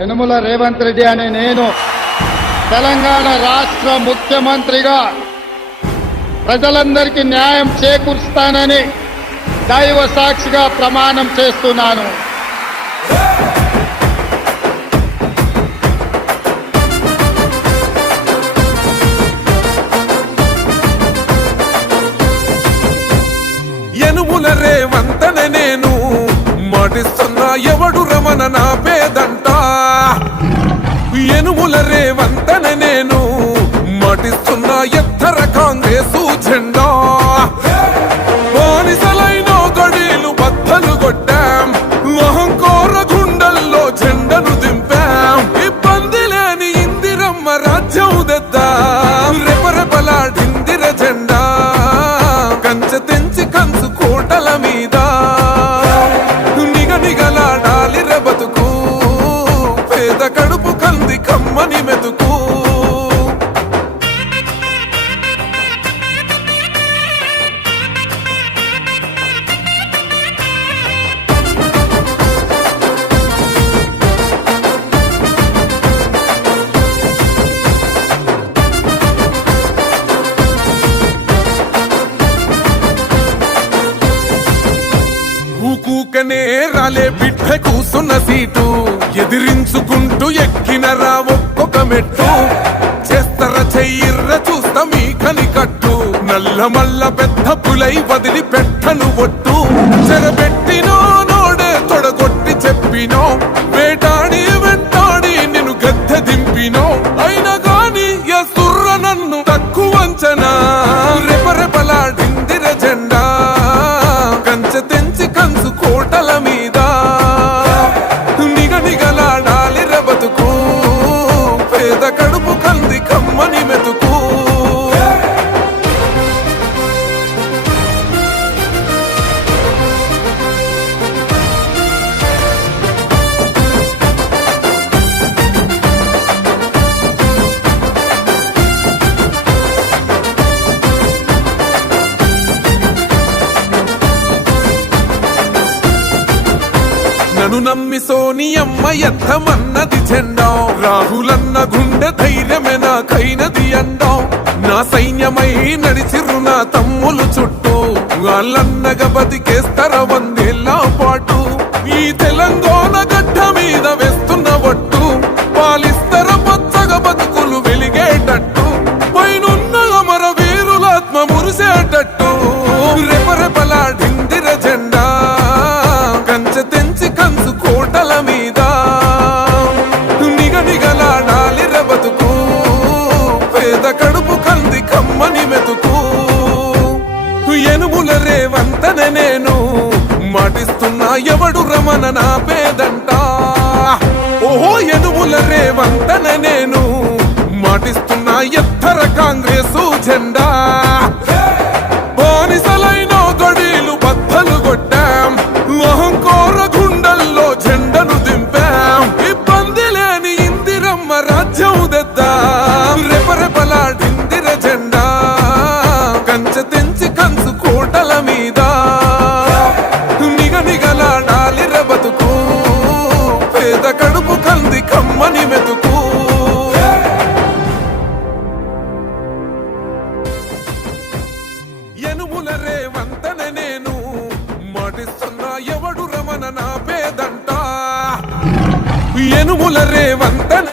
యనుమల రేవంత్ రెడ్డి అనే నేను తెలంగాణ రాష్ట్ర ముఖ్యమంత్రిగా ప్రజలందరికీ న్యాయం చేకూరుస్తానని దైవ సాక్షిగా ప్రమాణం చేస్తున్నాను. యనుమల రేవంతనే నేను మాటిస్తున్నా ఎవడు రమణ నా పేదంట. యనుమల రేవంతనే నేను మాటిస్తున్నా ఎత్తర కాంగ్రెసు జెండా. బానిసలైన గడీలు బద్దలు కొట్టాం, అహంకార గుండెల్లో జెండను దింపాం. ఇబ్బంది లేని ఇందిరమ్మ రాజ్యం తెద్దాం. రెపరెపలాడిందిర జెండా కంచె తెంచి కంచు కోటల మీద నిగనిగలాడాలి బతుకు. పేద కడుపు కంది కమ్మని మెతుకు. ఊకూకనే రాలే బిడ్డ కూసున్న సీటు ఎదిరించుకుంటూ ఎక్కినరా ఒక్కొక్క మెట్టు. చేస్తర చెయ్యిర్ర చూస్తా మీ కని కట్టు. నల్ల మల్ల పెద్ద పులై వదిలి పెట్టను ఒట్టు. చెరబెట్టినో నోడే తొడగొట్టి చెప్పినో, వేటాడి వెంటాడి నిన్ను గద్దె దింపినో. అయినా గాని ఎసుర్ర నన్ను తక్కువ అంచనా. రెపరెపలాడిందిర జెండా కంచె తెంచి కంచు కోటల మీద నిగనిగలాడాలి బతుకు. పేద కడుపు కంది కమ్మని మెతుకు. నన్ను నమ్మి సోనియమ్మ ఎత్తమన్నది జెండా. రాహులన్న గుండె ధైర్యమే నాకైనది అండా. నా సైన్యమై నడిచిర్రు నా తమ్ములు చుట్టూ. వాళ్ళన్నగా బతికేస్తర వందేళ్ల పాటు. ఈ తెలంగాణ గడ్డ మీద వేస్తున్న ఒట్టు. పాలిస్తర పచ్చగా బతుకులు వెలిగేటట్టు. పైనున్న అమర వీరులాత్మ మురిసేటట్టు. రెపరెపలాడిందిర జెండా కంచె తెంచి కంచు కోటల మీద నిగనిగలాడాలి బతుకు. పేద కడుపు కంది కమ్మని మెతుకు. యనుమల రేవంతనే నేను మాటిస్తున్నా ఎవడు రమణ నా పేదంట. ఓహో యనుమల రేవంతనే నేను మాటిస్తున్నా ఎత్తర కాంగ్రెసు జెండా. బానిసలైన గడీలు బద్దలు కొట్టాం, అహంకార గుండెల్లో జెండను దింపాం. ఇబ్బంది లేని ఇందిరమ్మ రాజ్యం తెద్దాం. రెపరెపలాడిందిర జెండా కంచె తెంచి కంచు కోటల మీద నిగనిగలాడాలి బతుకు. పేద కడుపు కంది కమ్మని మెతుకు. యనుమల రేవంతనే నేను మాటిస్తున్నా ఎవడు రమణ నా పేదంట. యనుమల రేవంతనే